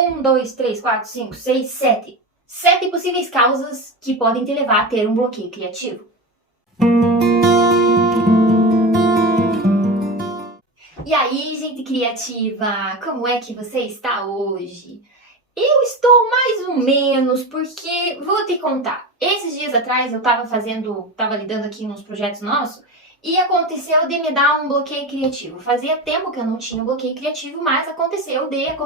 1, 2, 3, 4, 5, 6, 7. 7 possíveis causas que podem te levar a ter um bloqueio criativo. E aí, gente criativa, como é que você está hoje? Eu estou mais ou menos, porque vou te contar. Esses dias atrás eu tava lidando aqui nos projetos nossos e aconteceu de me dar um bloqueio criativo. Fazia tempo que eu não tinha um bloqueio criativo, mas aconteceu de eu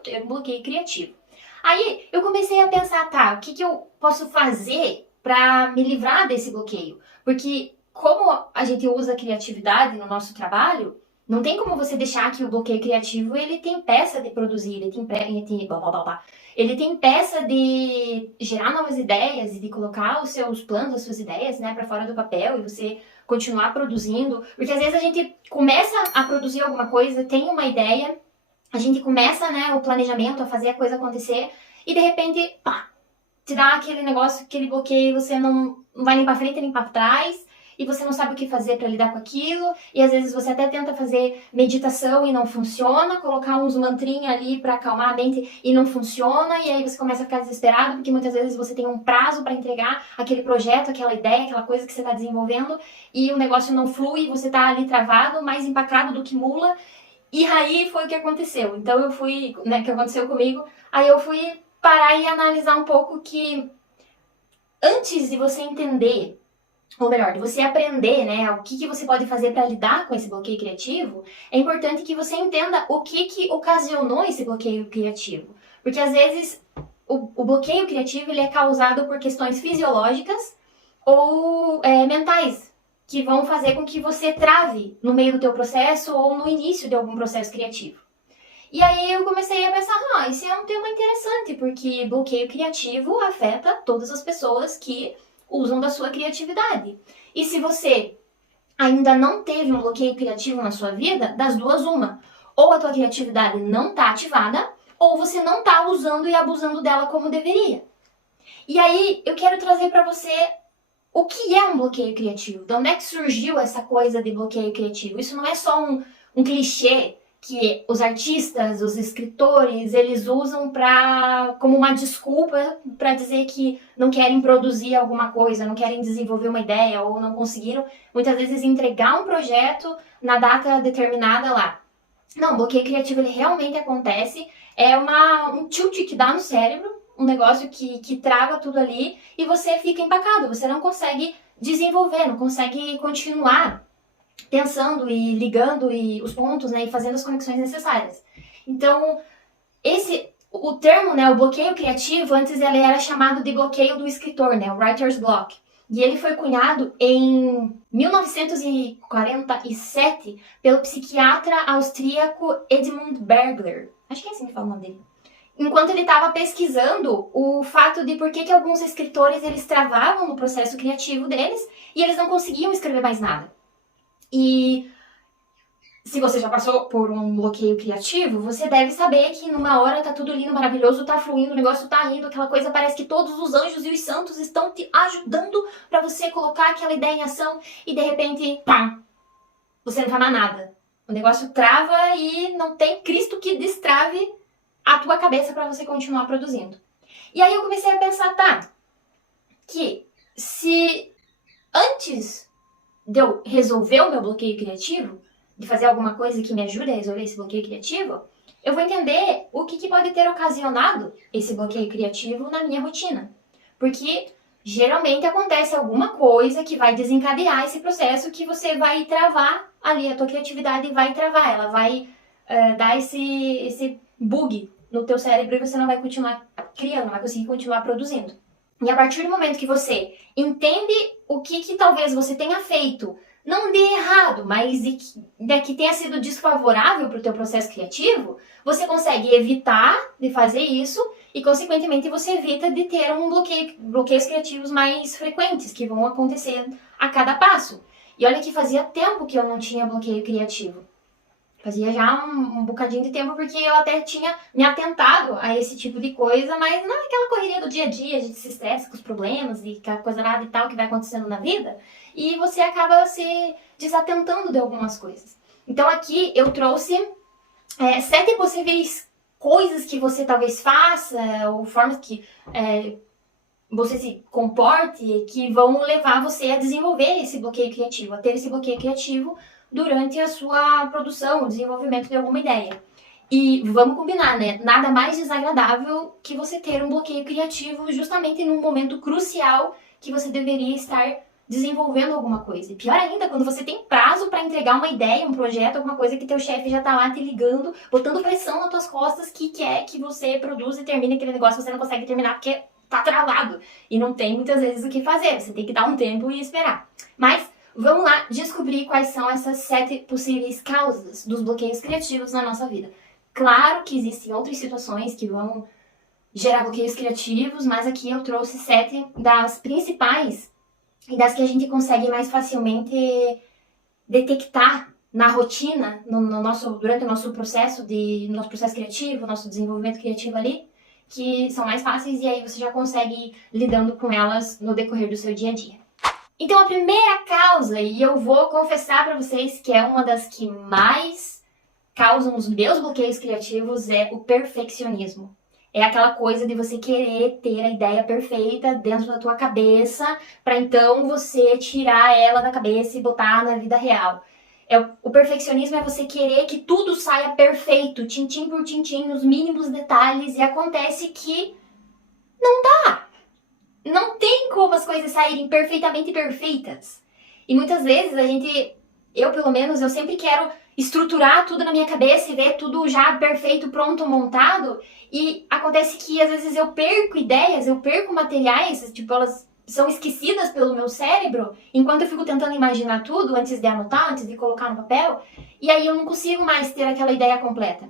ter um bloqueio criativo. Aí eu comecei a pensar, tá, o que eu posso fazer pra me livrar desse bloqueio? Porque como a gente usa a criatividade no nosso trabalho, não tem como você deixar que o bloqueio criativo ele te impeça de produzir, ele te impeça de gerar novas ideias e de colocar os seus planos, as suas ideias, né, para fora do papel e você continuar produzindo. Porque às vezes a gente começa a produzir alguma coisa, tem uma ideia, a gente começa, né, o planejamento, a fazer a coisa acontecer e de repente, pá, te dá aquele negócio, aquele bloqueio, você não vai nem pra frente nem pra trás e você não sabe o que fazer pra lidar com aquilo e às vezes você até tenta fazer meditação e não funciona, colocar uns mantrinhas ali pra acalmar a mente e não funciona e aí você começa a ficar desesperado porque muitas vezes você tem um prazo pra entregar aquele projeto, aquela ideia, aquela coisa que você tá desenvolvendo e o negócio não flui, você tá ali travado, mais empacado do que mula. E aí foi o que aconteceu. Então eu fui, né, o que aconteceu comigo, aí eu fui parar e analisar um pouco que antes de você entender, ou melhor, de você aprender, né, o que você pode fazer para lidar com esse bloqueio criativo, é importante que você entenda o que ocasionou esse bloqueio criativo. Porque às vezes o bloqueio criativo ele é causado por questões fisiológicas ou mentais, que vão fazer com que você trave no meio do teu processo ou no início de algum processo criativo. E aí eu comecei a pensar, esse é um tema interessante, porque bloqueio criativo afeta todas as pessoas que usam da sua criatividade. E se você ainda não teve um bloqueio criativo na sua vida, das duas uma. Ou a tua criatividade não está ativada, ou você não está usando e abusando dela como deveria. E aí eu quero trazer para você o que é um bloqueio criativo. De onde é que surgiu essa coisa de bloqueio criativo? Isso não é só um clichê que os artistas, os escritores, eles usam como uma desculpa para dizer que não querem produzir alguma coisa, não querem desenvolver uma ideia ou não conseguiram, muitas vezes, entregar um projeto na data determinada lá. Não, o bloqueio criativo ele realmente acontece, é um tilt que dá no cérebro, um negócio que trava tudo ali e você fica empacado, você não consegue desenvolver, não consegue continuar pensando e ligando os pontos, né, e fazendo as conexões necessárias. Então, o termo, né, o bloqueio criativo, antes ele era chamado de bloqueio do escritor, né, o writer's block. E ele foi cunhado em 1947 pelo psiquiatra austríaco Edmund Bergler. Acho que é assim que fala o nome dele. Enquanto ele estava pesquisando o fato de por que alguns escritores eles travavam no processo criativo deles e eles não conseguiam escrever mais nada. E se você já passou por um bloqueio criativo, você deve saber que numa hora tá tudo lindo, maravilhoso, tá fluindo, o negócio tá indo, aquela coisa parece que todos os anjos e os santos estão te ajudando para você colocar aquela ideia em ação e de repente, pá, você não faz mais nada. O negócio trava e não tem Cristo que destrave a tua cabeça para você continuar produzindo. E aí eu comecei a pensar, que se antes de eu resolver o meu bloqueio criativo, de fazer alguma coisa que me ajude a resolver esse bloqueio criativo, eu vou entender o que pode ter ocasionado esse bloqueio criativo na minha rotina. Porque geralmente acontece alguma coisa que vai desencadear esse processo que você vai travar ali, a tua criatividade vai travar, ela vai dar esse bug no teu cérebro e você não vai continuar criando, não vai conseguir continuar produzindo. E a partir do momento que você entende o que talvez você tenha feito, não de errado, mas que tenha sido desfavorável para o teu processo criativo, você consegue evitar de fazer isso e, consequentemente, você evita de ter bloqueios criativos mais frequentes, que vão acontecer a cada passo. E olha que fazia tempo que eu não tinha bloqueio criativo. Fazia já um bocadinho de tempo, porque eu até tinha me atentado a esse tipo de coisa, mas naquela correria do dia a dia, a gente se estressa com os problemas e com a coisa nada e tal que vai acontecendo na vida, e você acaba se desatentando de algumas coisas. Então aqui eu trouxe 7 possíveis coisas que você talvez faça, ou formas que você se comporte, que vão levar você a desenvolver esse bloqueio criativo, a ter esse bloqueio criativo durante a sua produção, o desenvolvimento de alguma ideia. E vamos combinar, né? Nada mais desagradável que você ter um bloqueio criativo justamente num momento crucial que você deveria estar desenvolvendo alguma coisa. E pior ainda, quando você tem prazo para entregar uma ideia, um projeto, alguma coisa que teu chefe já tá lá te ligando, botando pressão nas tuas costas, que quer que você produza e termine aquele negócio, você não consegue terminar porque tá travado. E não tem muitas vezes o que fazer, você tem que dar um tempo e esperar. Mas vamos lá descobrir quais são essas 7 possíveis causas dos bloqueios criativos na nossa vida. Claro que existem outras situações que vão gerar bloqueios criativos, mas aqui eu trouxe 7 das principais e das que a gente consegue mais facilmente detectar na rotina, durante o nosso processo criativo, nosso desenvolvimento criativo ali, que são mais fáceis e aí você já consegue ir lidando com elas no decorrer do seu dia a dia. Então a primeira causa, e eu vou confessar para vocês que é uma das que mais causam os meus bloqueios criativos, é o perfeccionismo. É aquela coisa de você querer ter a ideia perfeita dentro da tua cabeça, para então você tirar ela da cabeça e botar na vida real. O perfeccionismo é você querer que tudo saia perfeito, tintim por tintim, nos mínimos detalhes, e acontece que não dá. Não tem como as coisas saírem perfeitamente perfeitas. E muitas vezes eu pelo menos, eu sempre quero estruturar tudo na minha cabeça e ver tudo já perfeito, pronto, montado, e acontece que às vezes eu perco ideias, eu perco materiais, tipo, elas são esquecidas pelo meu cérebro, enquanto eu fico tentando imaginar tudo antes de anotar, antes de colocar no papel, e aí eu não consigo mais ter aquela ideia completa.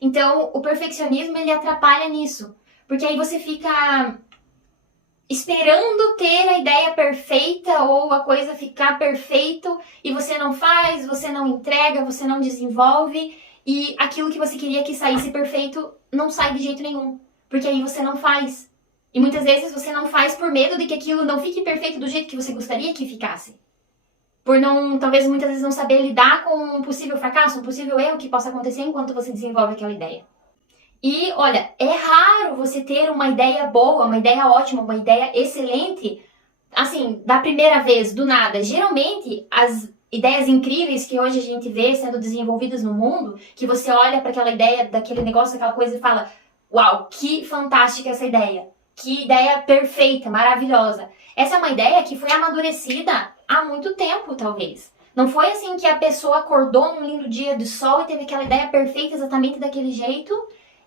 Então, o perfeccionismo, ele atrapalha nisso, porque aí você fica esperando ter a ideia perfeita ou a coisa ficar perfeito e você não faz, você não entrega, você não desenvolve e aquilo que você queria que saísse perfeito não sai de jeito nenhum, porque aí você não faz. E muitas vezes você não faz por medo de que aquilo não fique perfeito do jeito que você gostaria que ficasse. Por talvez muitas vezes não saber lidar com um possível fracasso, um possível erro que possa acontecer enquanto você desenvolve aquela ideia. E, olha, é raro você ter uma ideia boa, uma ideia ótima, uma ideia excelente, assim, da primeira vez, do nada. Geralmente, as ideias incríveis que hoje a gente vê sendo desenvolvidas no mundo, que você olha para aquela ideia, daquele negócio, daquela coisa e fala: uau, que fantástica essa ideia. Que ideia perfeita, maravilhosa. Essa é uma ideia que foi amadurecida há muito tempo, talvez. Não foi assim que a pessoa acordou num lindo dia de sol e teve aquela ideia perfeita exatamente daquele jeito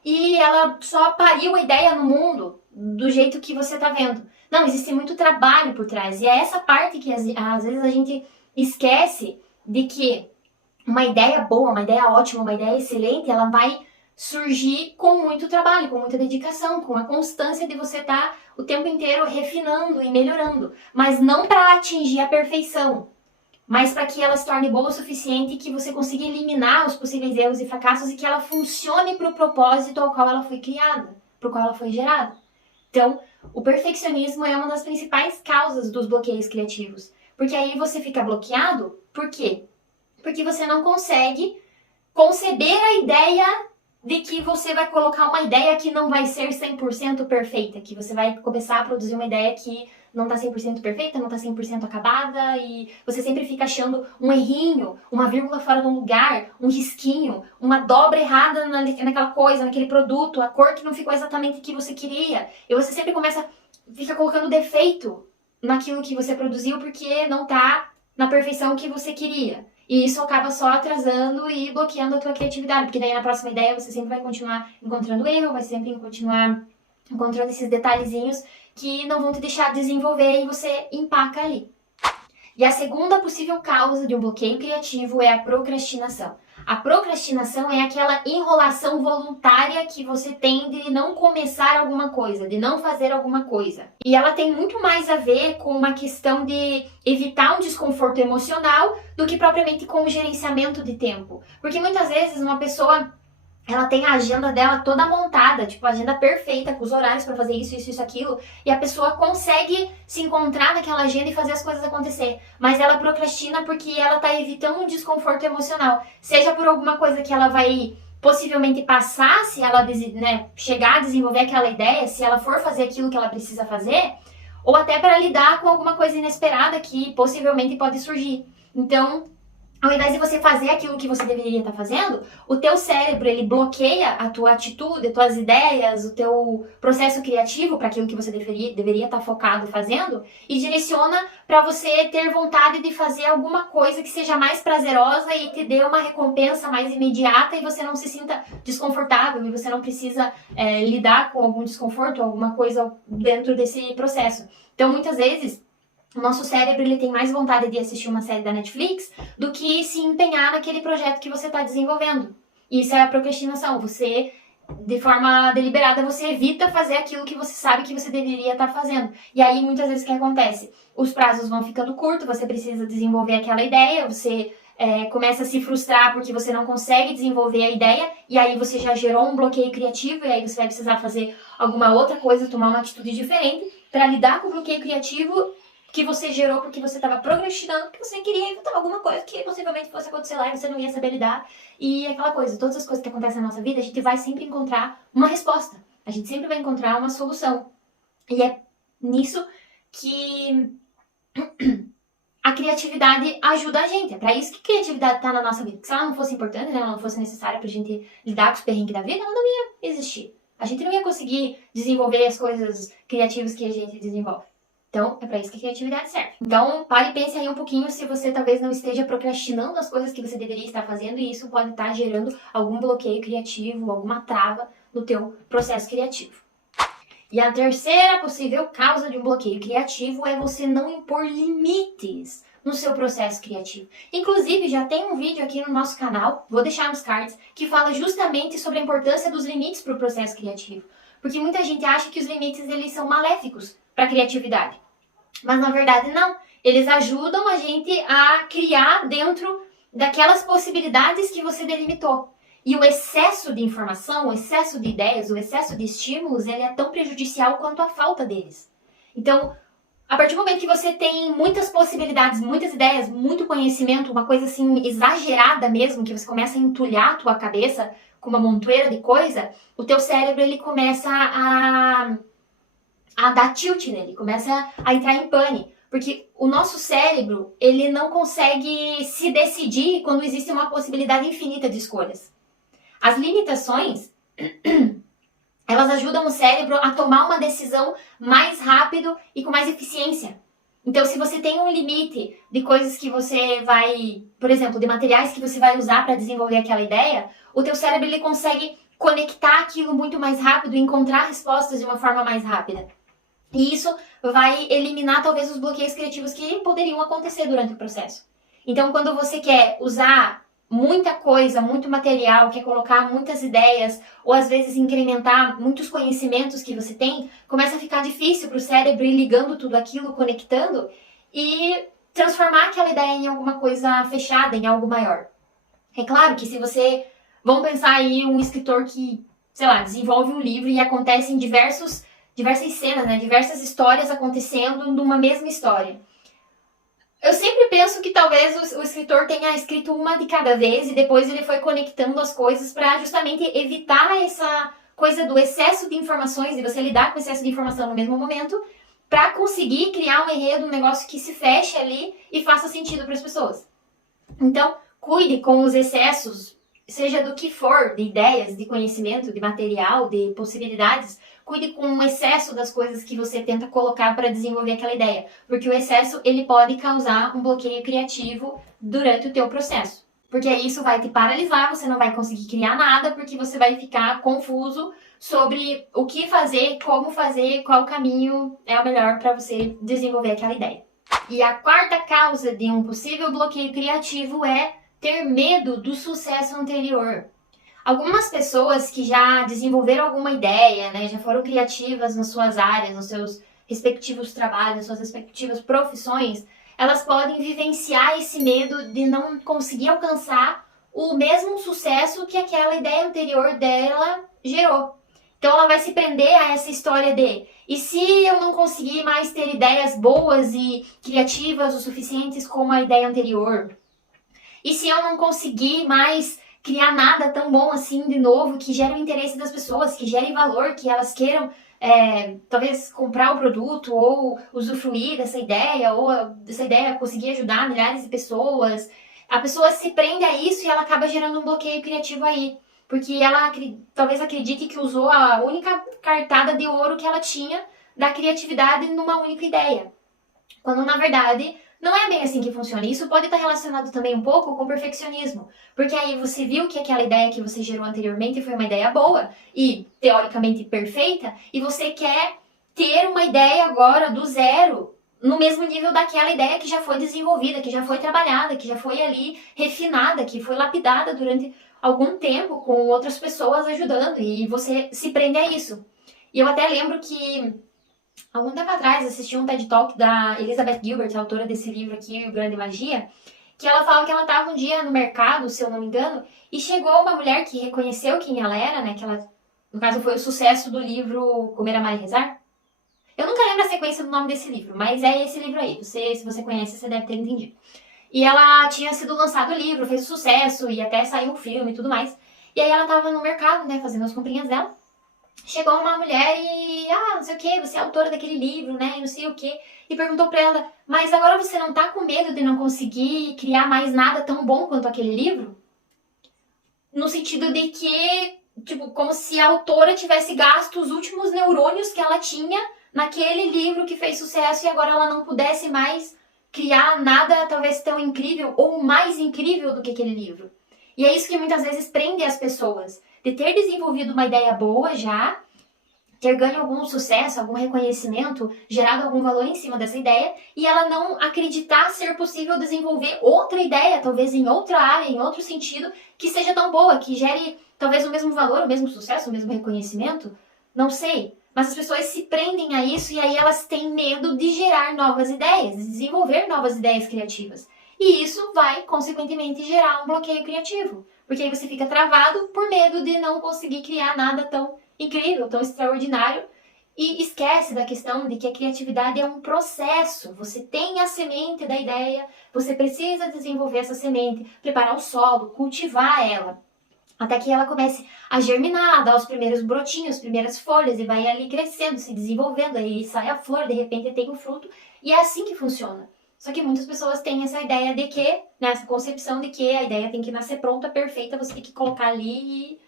e ela só pariu a ideia no mundo do jeito que você tá vendo. Não, existe muito trabalho por trás. E é essa parte que às vezes a gente esquece de que uma ideia boa, uma ideia ótima, uma ideia excelente, ela vai surgir com muito trabalho, com muita dedicação, com a constância de você estar o tempo inteiro refinando e melhorando. Mas não para atingir a perfeição, mas para que ela se torne boa o suficiente, que você consiga eliminar os possíveis erros e fracassos e que ela funcione para o propósito ao qual ela foi criada, para o qual ela foi gerada. Então, o perfeccionismo é uma das principais causas dos bloqueios criativos. Porque aí você fica bloqueado, por quê? Porque você não consegue conceber a ideia de que você vai colocar uma ideia que não vai ser 100% perfeita, que você vai começar a produzir uma ideia que não tá 100% perfeita, não tá 100% acabada, e você sempre fica achando um errinho, uma vírgula fora do lugar, um risquinho, uma dobra errada naquela coisa, naquele produto, a cor que não ficou exatamente o que você queria, e você sempre fica colocando defeito naquilo que você produziu porque não tá na perfeição que você queria. E isso acaba só atrasando e bloqueando a tua criatividade, porque daí na próxima ideia você sempre vai continuar encontrando erro, vai sempre continuar encontrando esses detalhezinhos que não vão te deixar desenvolver e você empaca ali. E a segunda possível causa de um bloqueio criativo é a procrastinação. A procrastinação é aquela enrolação voluntária que você tem de não começar alguma coisa, de não fazer alguma coisa. E ela tem muito mais a ver com uma questão de evitar um desconforto emocional do que propriamente com o gerenciamento de tempo. Porque muitas vezes uma pessoa, ela tem a agenda dela toda montada, tipo, a agenda perfeita, com os horários para fazer isso, aquilo, e a pessoa consegue se encontrar naquela agenda e fazer as coisas acontecer. Mas ela procrastina porque ela tá evitando um desconforto emocional. Seja por alguma coisa que ela vai possivelmente passar, se ela chegar a desenvolver aquela ideia, se ela for fazer aquilo que ela precisa fazer, ou até para lidar com alguma coisa inesperada que possivelmente pode surgir. Então, ao invés de você fazer aquilo que você deveria estar fazendo, o teu cérebro, ele bloqueia a tua atitude, as tuas ideias, o teu processo criativo para aquilo que você deveria estar focado fazendo e direciona para você ter vontade de fazer alguma coisa que seja mais prazerosa e te dê uma recompensa mais imediata e você não se sinta desconfortável e você não precisa lidar com algum desconforto, alguma coisa dentro desse processo. Então, muitas vezes, o nosso cérebro ele tem mais vontade de assistir uma série da Netflix do que se empenhar naquele projeto que você está desenvolvendo. Isso é a procrastinação. Você, de forma deliberada, você evita fazer aquilo que você sabe que você deveria estar fazendo. E aí, muitas vezes, o que acontece? Os prazos vão ficando curtos, você precisa desenvolver aquela ideia, você começa a se frustrar porque você não consegue desenvolver a ideia, e aí você já gerou um bloqueio criativo, e aí você vai precisar fazer alguma outra coisa, tomar uma atitude diferente para lidar com o bloqueio criativo que você gerou porque você estava procrastinando, porque você queria evitar alguma coisa que possivelmente fosse acontecer lá e você não ia saber lidar. E aquela coisa, todas as coisas que acontecem na nossa vida, a gente vai sempre encontrar uma resposta. A gente sempre vai encontrar uma solução. E é nisso que a criatividade ajuda a gente. É para isso que a criatividade está na nossa vida. Porque se ela não fosse importante, né, ela não fosse necessária pra gente lidar com os perrengues da vida, ela não ia existir. A gente não ia conseguir desenvolver as coisas criativas que a gente desenvolve. Então, é para isso que a criatividade serve. Então, pare e pense aí um pouquinho se você talvez não esteja procrastinando as coisas que você deveria estar fazendo e isso pode estar gerando algum bloqueio criativo, alguma trava no teu processo criativo. E a terceira possível causa de um bloqueio criativo é você não impor limites no seu processo criativo. Inclusive, já tem um vídeo aqui no nosso canal, vou deixar nos cards, que fala justamente sobre a importância dos limites para o processo criativo. Porque muita gente acha que os limites eles são maléficos para a criatividade. Mas na verdade não, eles ajudam a gente a criar dentro daquelas possibilidades que você delimitou. E o excesso de informação, o excesso de ideias, o excesso de estímulos, ele é tão prejudicial quanto a falta deles. Então, a partir do momento que você tem muitas possibilidades, muitas ideias, muito conhecimento, uma coisa assim exagerada mesmo, que você começa a entulhar a tua cabeça com uma montoeira de coisa, o teu cérebro ele começa a dar tilt nele, começa a entrar em pane. Porque o nosso cérebro, ele não consegue se decidir quando existe uma possibilidade infinita de escolhas. As limitações, elas ajudam o cérebro a tomar uma decisão mais rápido e com mais eficiência. Então, se você tem um limite de coisas que você vai, por exemplo, de materiais que você vai usar para desenvolver aquela ideia, o teu cérebro ele consegue conectar aquilo muito mais rápido e encontrar respostas de uma forma mais rápida. E isso vai eliminar talvez os bloqueios criativos que poderiam acontecer durante o processo. Então, quando você quer usar muita coisa, muito material, quer colocar muitas ideias, ou às vezes incrementar muitos conhecimentos que você tem, começa a ficar difícil para o cérebro ir ligando tudo aquilo, conectando e transformar aquela ideia em alguma coisa fechada, em algo maior. É claro que se você... Vamos pensar aí um escritor que, sei lá, desenvolve um livro e acontece em diversas cenas, né? Diversas histórias acontecendo numa mesma história. Eu sempre penso que talvez o escritor tenha escrito uma de cada vez e depois ele foi conectando as coisas para justamente evitar essa coisa do excesso de informações, de você lidar com o excesso de informação no mesmo momento, para conseguir criar um enredo, um negócio que se feche ali e faça sentido para as pessoas. Então, cuide com os excessos, seja do que for, de ideias, de conhecimento, de material, de possibilidades. Cuide com o excesso das coisas que você tenta colocar para desenvolver aquela ideia, porque o excesso ele pode causar um bloqueio criativo durante o teu processo. Porque isso vai te paralisar, você não vai conseguir criar nada, porque você vai ficar confuso sobre o que fazer, como fazer, qual caminho é o melhor para você desenvolver aquela ideia. E a quarta causa de um possível bloqueio criativo é ter medo do sucesso anterior. Algumas pessoas que já desenvolveram alguma ideia, né, já foram criativas nas suas áreas, nos seus respectivos trabalhos, nas suas respectivas profissões, elas podem vivenciar esse medo de não conseguir alcançar o mesmo sucesso que aquela ideia anterior dela gerou. Então ela vai se prender a essa história de: e se eu não conseguir mais ter ideias boas e criativas o suficientes como a ideia anterior? E se eu não conseguir mais criar nada tão bom assim de novo, que gere o interesse das pessoas, que gere valor, que elas queiram talvez comprar o produto ou usufruir dessa ideia, ou essa ideia conseguir ajudar milhares de pessoas. A pessoa se prende a isso e ela acaba gerando um bloqueio criativo aí. Porque ela talvez acredite que usou a única cartada de ouro que ela tinha da criatividade numa única ideia. Quando na verdade não é bem assim que funciona. Isso pode estar relacionado também um pouco com o perfeccionismo. Porque aí você viu que aquela ideia que você gerou anteriormente foi uma ideia boa e teoricamente perfeita, e você quer ter uma ideia agora do zero, no mesmo nível daquela ideia que já foi desenvolvida, que já foi trabalhada, que já foi ali refinada, que foi lapidada durante algum tempo com outras pessoas ajudando, e você se prende a isso. E eu até lembro que algum tempo atrás assisti um TED Talk da Elizabeth Gilbert, autora desse livro aqui, O Grande Magia, que ela fala que ela estava um dia no mercado, se eu não me engano, e chegou uma mulher que reconheceu quem ela era, né? Que ela, no caso, foi o sucesso do livro Comer, Amar e Rezar. Eu nunca lembro a sequência do nome desse livro, mas é esse livro aí. Se você conhece, você deve ter entendido. E ela tinha sido lançado o livro, fez sucesso, e até saiu um filme e tudo mais. E aí ela estava no mercado, né, fazendo as comprinhas dela. Chegou uma mulher e, não sei o que, você é autora daquele livro, né, e não sei o que, e perguntou pra ela, mas agora você não tá com medo de não conseguir criar mais nada tão bom quanto aquele livro? No sentido de que, tipo, como se a autora tivesse gasto os últimos neurônios que ela tinha naquele livro que fez sucesso e agora ela não pudesse mais criar nada talvez tão incrível ou mais incrível do que aquele livro. E é isso que muitas vezes prende as pessoas, de ter desenvolvido uma ideia boa já, ter ganho algum sucesso, algum reconhecimento, gerado algum valor em cima dessa ideia, e ela não acreditar ser possível desenvolver outra ideia, talvez em outra área, em outro sentido, que seja tão boa, que gere talvez o mesmo valor, o mesmo sucesso, o mesmo reconhecimento, não sei. Mas as pessoas se prendem a isso e aí elas têm medo de gerar novas ideias, de desenvolver novas ideias criativas. E isso vai, consequentemente, gerar um bloqueio criativo. Porque aí você fica travado por medo de não conseguir criar nada tão incrível, tão extraordinário. E esquece da questão de que a criatividade é um processo. Você tem a semente da ideia, você precisa desenvolver essa semente, preparar o solo, cultivar ela, até que ela comece a germinar, dar os primeiros brotinhos, as primeiras folhas, e vai ali crescendo, se desenvolvendo, aí sai a flor, de repente tem o fruto, e é assim que funciona. Só que muitas pessoas têm essa ideia de que, né, essa concepção de que a ideia tem que nascer pronta, perfeita, você tem que colocar ali e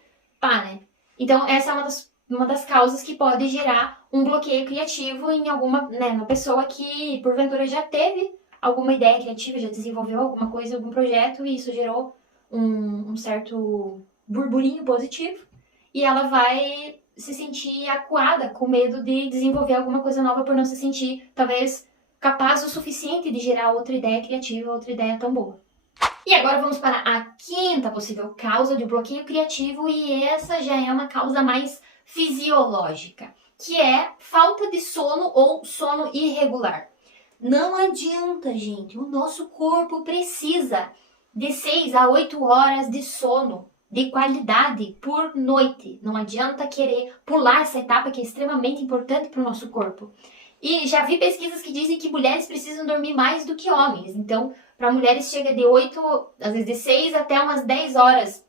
pá, né? Então essa é uma das causas que pode gerar um bloqueio criativo em alguma, né, uma pessoa que porventura já teve alguma ideia criativa, já desenvolveu alguma coisa, algum projeto, e isso gerou um certo burburinho positivo, e ela vai se sentir acuada, com medo de desenvolver alguma coisa nova por não se sentir, talvez, capaz o suficiente de gerar outra ideia criativa, outra ideia tão boa. E agora vamos para a quinta possível causa de bloqueio criativo, e essa já é uma causa mais fisiológica, que é falta de sono ou sono irregular. Não adianta, gente, o nosso corpo precisa de 6 a 8 horas de sono de qualidade por noite. Não adianta querer pular essa etapa que é extremamente importante para o nosso corpo. E já vi pesquisas que dizem que mulheres precisam dormir mais do que homens. Então, para mulheres chega de 8, às vezes de 6 até umas 10 horas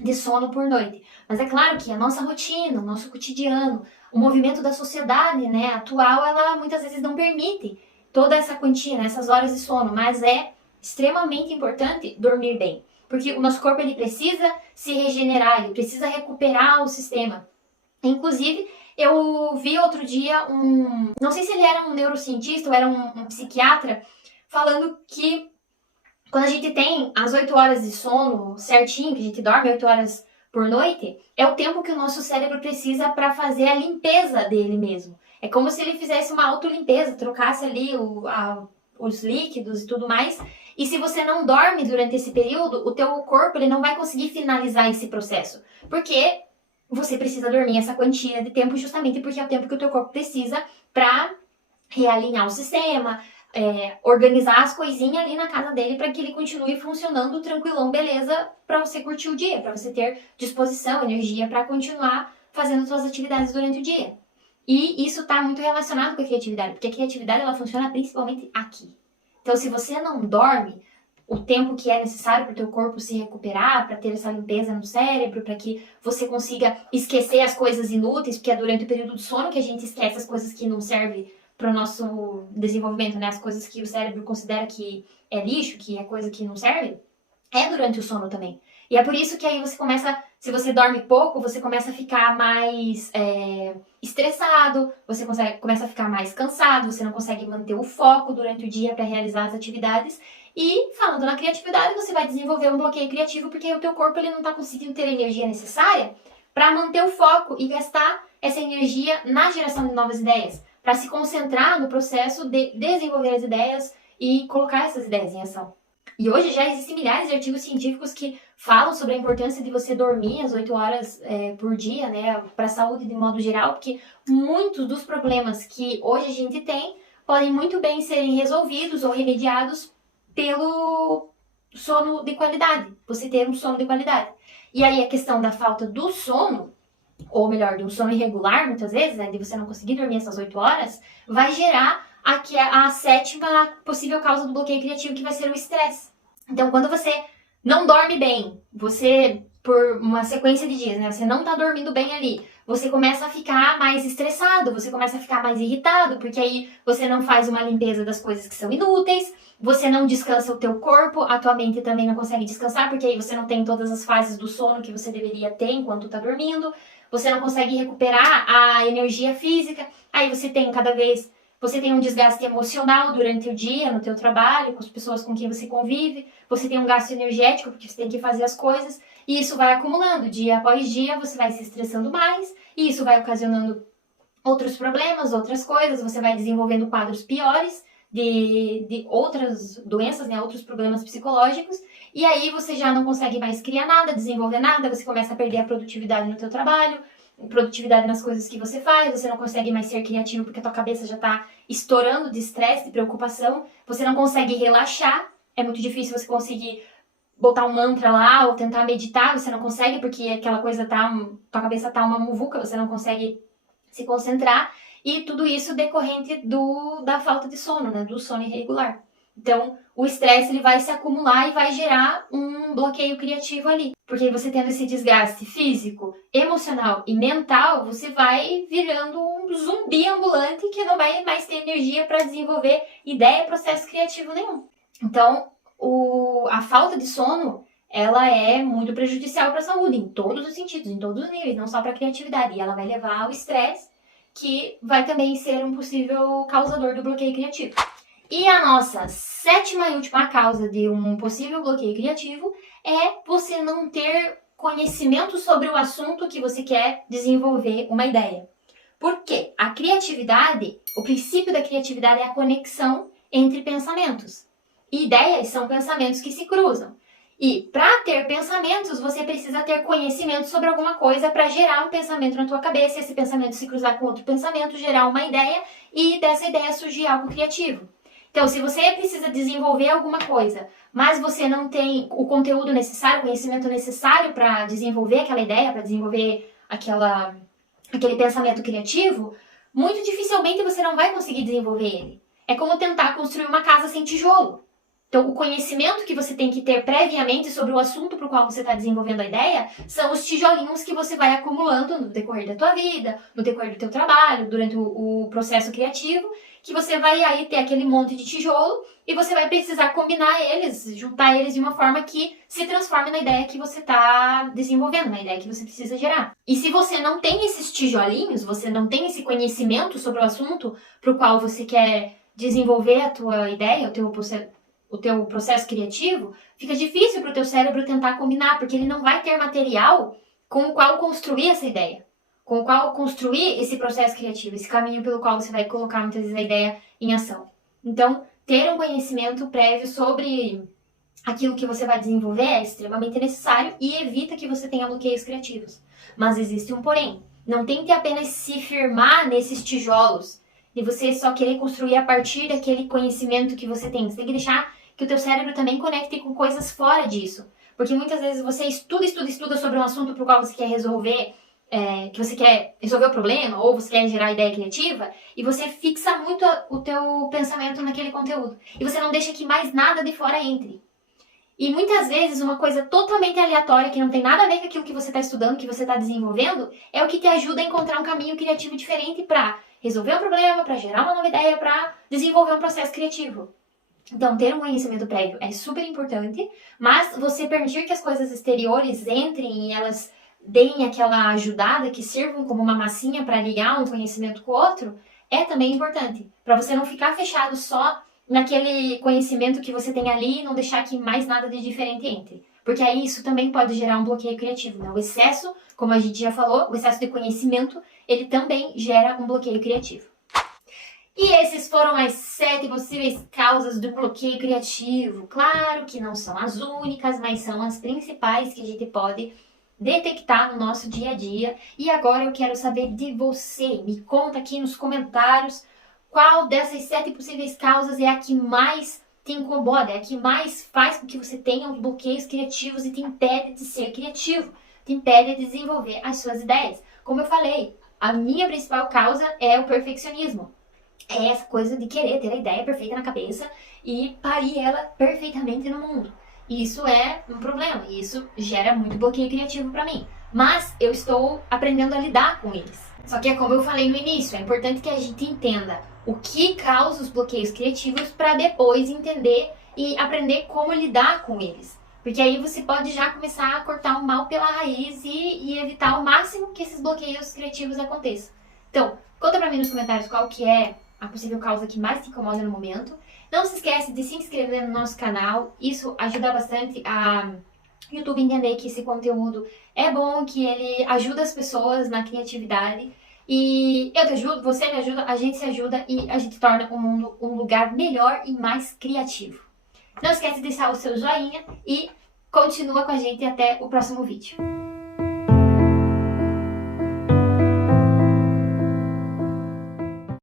de sono por noite. Mas é claro que a nossa rotina, o nosso cotidiano, o movimento da sociedade, né, atual, ela muitas vezes não permite toda essa quantia, né, essas horas de sono, mas é extremamente importante dormir bem, porque o nosso corpo ele precisa se regenerar, ele precisa recuperar o sistema. Inclusive, eu vi outro dia não sei se ele era um neurocientista ou era um psiquiatra, falando que quando a gente tem as 8 horas de sono certinho, que a gente dorme 8 horas por noite, é o tempo que o nosso cérebro precisa para fazer a limpeza dele mesmo. É como se ele fizesse uma autolimpeza, trocasse ali os líquidos e tudo mais. E se você não dorme durante esse período, o teu corpo ele não vai conseguir finalizar esse processo. Porque você precisa dormir essa quantia de tempo justamente porque é o tempo que o teu corpo precisa para realinhar o sistema, organizar as coisinhas ali na casa dele para que ele continue funcionando tranquilão, beleza, para você curtir o dia, para você ter disposição, energia para continuar fazendo suas atividades durante o dia. E isso está muito relacionado com a criatividade, porque a criatividade ela funciona principalmente aqui. Então, se você não dorme, o tempo que é necessário para o teu corpo se recuperar, para ter essa limpeza no cérebro, para que você consiga esquecer as coisas inúteis, porque é durante o período do sono que a gente esquece as coisas que não servem para o nosso desenvolvimento, né? As coisas que o cérebro considera que é lixo, que é coisa que não serve, é durante o sono também. E é por isso que aí você começa, se você dorme pouco, você começa a ficar mais estressado, você começa a ficar mais cansado, você não consegue manter o foco durante o dia para realizar as atividades. E falando na criatividade, você vai desenvolver um bloqueio criativo porque o teu corpo ele não está conseguindo ter a energia necessária para manter o foco e gastar essa energia na geração de novas ideias, para se concentrar no processo de desenvolver as ideias e colocar essas ideias em ação. E hoje já existem milhares de artigos científicos que falam sobre a importância de você dormir as 8 horas por dia, né, para a saúde de modo geral, porque muitos dos problemas que hoje a gente tem podem muito bem serem resolvidos ou remediados pelo sono de qualidade, você ter um sono de qualidade. E aí a questão da falta do sono, ou melhor, de um sono irregular, muitas vezes, né, de você não conseguir dormir essas 8 horas, vai gerar aqui a sétima possível causa do bloqueio criativo, que vai ser o estresse. Então, quando você não dorme bem, você, por uma sequência de dias, né, você não tá dormindo bem ali, você começa a ficar mais estressado, você começa a ficar mais irritado, porque aí você não faz uma limpeza das coisas que são inúteis, você não descansa o teu corpo, a tua mente também não consegue descansar, porque aí você não tem todas as fases do sono que você deveria ter enquanto tá dormindo, você não consegue recuperar a energia física, aí você tem você tem um desgaste emocional durante o dia, no teu trabalho, com as pessoas com quem você convive, você tem um gasto energético, porque você tem que fazer as coisas, e isso vai acumulando, dia após dia, você vai se estressando mais, e isso vai ocasionando outros problemas, outras coisas, você vai desenvolvendo quadros piores de outras doenças, né, outros problemas psicológicos, e aí você já não consegue mais criar nada, desenvolver nada, você começa a perder a produtividade no teu trabalho, produtividade nas coisas que você faz, você não consegue mais ser criativo porque a tua cabeça já tá estourando de estresse, de preocupação, você não consegue relaxar, é muito difícil você conseguir botar um mantra lá ou tentar meditar, você não consegue porque aquela coisa tua cabeça tá uma muvuca, você não consegue se concentrar, e tudo isso decorrente da falta de sono, né, do sono irregular. Então, o estresse ele vai se acumular e vai gerar um bloqueio criativo ali. Porque você tendo esse desgaste físico, emocional e mental, você vai virando um zumbi ambulante que não vai mais ter energia para desenvolver ideia, processo criativo nenhum. Então, a falta de sono, ela é muito prejudicial para a saúde, em todos os sentidos, em todos os níveis, não só para a criatividade. E ela vai levar ao estresse, que vai também ser um possível causador do bloqueio criativo. E a nossa sétima e última causa de um possível bloqueio criativo é você não ter conhecimento sobre o assunto que você quer desenvolver uma ideia. Por quê? A criatividade, o princípio da criatividade é a conexão entre pensamentos. E ideias são pensamentos que se cruzam. E para ter pensamentos, você precisa ter conhecimento sobre alguma coisa para gerar um pensamento na tua cabeça, esse pensamento se cruzar com outro pensamento, gerar uma ideia e dessa ideia surgir algo criativo. Então, se você precisa desenvolver alguma coisa, mas você não tem o conteúdo necessário, o conhecimento necessário para desenvolver aquela ideia, para desenvolver aquele pensamento criativo, muito dificilmente você não vai conseguir desenvolver ele. É como tentar construir uma casa sem tijolo. Então, o conhecimento que você tem que ter previamente sobre o assunto para o qual você está desenvolvendo a ideia são os tijolinhos que você vai acumulando no decorrer da tua vida, no decorrer do teu trabalho, durante o processo criativo, que você vai aí ter aquele monte de tijolo e você vai precisar combinar eles, juntar eles de uma forma que se transforme na ideia que você está desenvolvendo, na ideia que você precisa gerar. E se você não tem esses tijolinhos, você não tem esse conhecimento sobre o assunto para o qual você quer desenvolver a tua ideia, o teu processo criativo, fica difícil para o teu cérebro tentar combinar, porque ele não vai ter material com o qual construir essa ideia, com o qual construir esse processo criativo, esse caminho pelo qual você vai colocar muitas vezes a ideia em ação. Então, ter um conhecimento prévio sobre aquilo que você vai desenvolver é extremamente necessário e evita que você tenha bloqueios criativos. Mas existe um porém. Não tente apenas se firmar nesses tijolos e você só querer construir a partir daquele conhecimento que você tem. Você tem que deixar que o teu cérebro também conecte com coisas fora disso. Porque muitas vezes você estuda sobre um assunto para o qual você quer resolver, que você quer resolver o problema, ou você quer gerar ideia criativa, e você fixa muito o teu pensamento naquele conteúdo. E você não deixa que mais nada de fora entre. E muitas vezes uma coisa totalmente aleatória, que não tem nada a ver com aquilo que você está estudando, que você está desenvolvendo, é o que te ajuda a encontrar um caminho criativo diferente para resolver um problema, para gerar uma nova ideia, para desenvolver um processo criativo. Então, ter um conhecimento prévio é super importante, mas você permitir que as coisas exteriores entrem e elas deem aquela ajudada, que sirvam como uma massinha para ligar um conhecimento com o outro, é também importante. Para você não ficar fechado só naquele conhecimento que você tem ali e não deixar que mais nada de diferente entre. Porque aí isso também pode gerar um bloqueio criativo, né? O excesso, como a gente já falou, o excesso de conhecimento, ele também gera um bloqueio criativo. E esses foram as 7 possíveis causas do bloqueio criativo. Claro que não são as únicas, mas são as principais que a gente pode detectar no nosso dia a dia. E agora eu quero saber de você. Me conta aqui nos comentários qual dessas 7 possíveis causas é a que mais te incomoda, é a que mais faz com que você tenha os bloqueios criativos e te impede de ser criativo, te impede de desenvolver as suas ideias. Como eu falei, a minha principal causa é o perfeccionismo. É essa coisa de querer ter a ideia perfeita na cabeça e parir ela perfeitamente no mundo. Isso é um problema e isso gera muito bloqueio criativo para mim. Mas eu estou aprendendo a lidar com eles. Só que é como eu falei no início, é importante que a gente entenda o que causa os bloqueios criativos para depois entender e aprender como lidar com eles. Porque aí você pode já começar a cortar o mal pela raiz e evitar ao máximo que esses bloqueios criativos aconteçam. Então, conta pra mim nos comentários qual que é a possível causa que mais te incomoda no momento. Não se esquece de se inscrever no nosso canal, isso ajuda bastante a YouTube entender que esse conteúdo é bom, que ele ajuda as pessoas na criatividade. E eu te ajudo, você me ajuda, a gente se ajuda e a gente torna o mundo um lugar melhor e mais criativo. Não esquece de deixar o seu joinha e continua com a gente até o próximo vídeo.